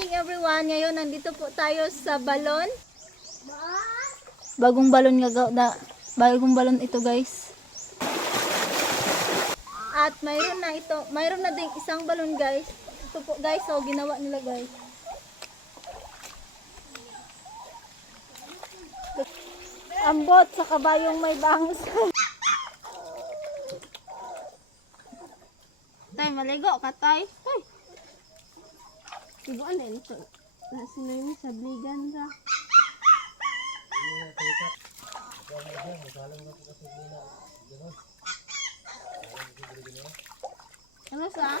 morning everyone. Ngayon nandito po tayo sa balon. Bagong balon nga ga- na bagong balon ito guys. At mayroon na ito, mayroon na ding isang balon guys. Ito po guys, so ginawa nila guys. Ambot sa kabayong may bangus. tay, maligo ka tay. Tay. Ibuan din ito. Nasinay sa bligan ra. Ano sa?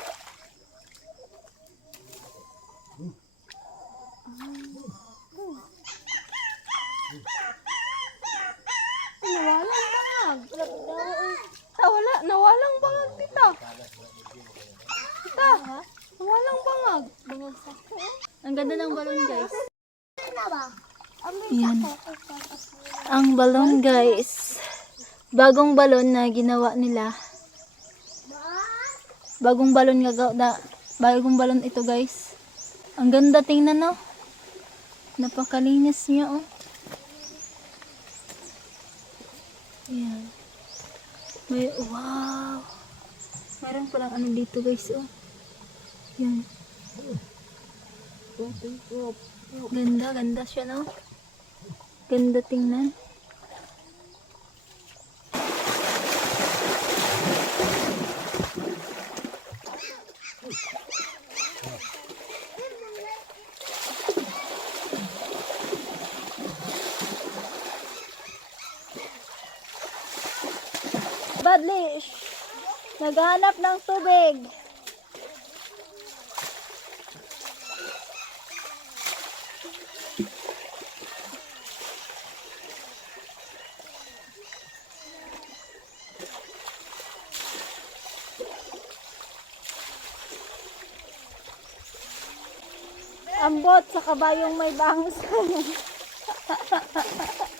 Ay, nawalang bangag. Ta, wala. Nawalang bangag, tita. Tita, nawalang bangag. Bangag sa Ang ganda ng balon, guys. Yan. Ang balon, guys. Bagong balon na ginawa nila. Bagong balon nga ga- na bagong balon ito, guys. Ang ganda tingnan, no? Napakalinis niya, oh. Ayan. May, wow. Mayroon palang ano dito, guys, oh. Yan. Ganda, ganda siya, no? Ganda tingnan. Badlish! Naghahanap ng tubig. Ambot sa kabayong may bangus.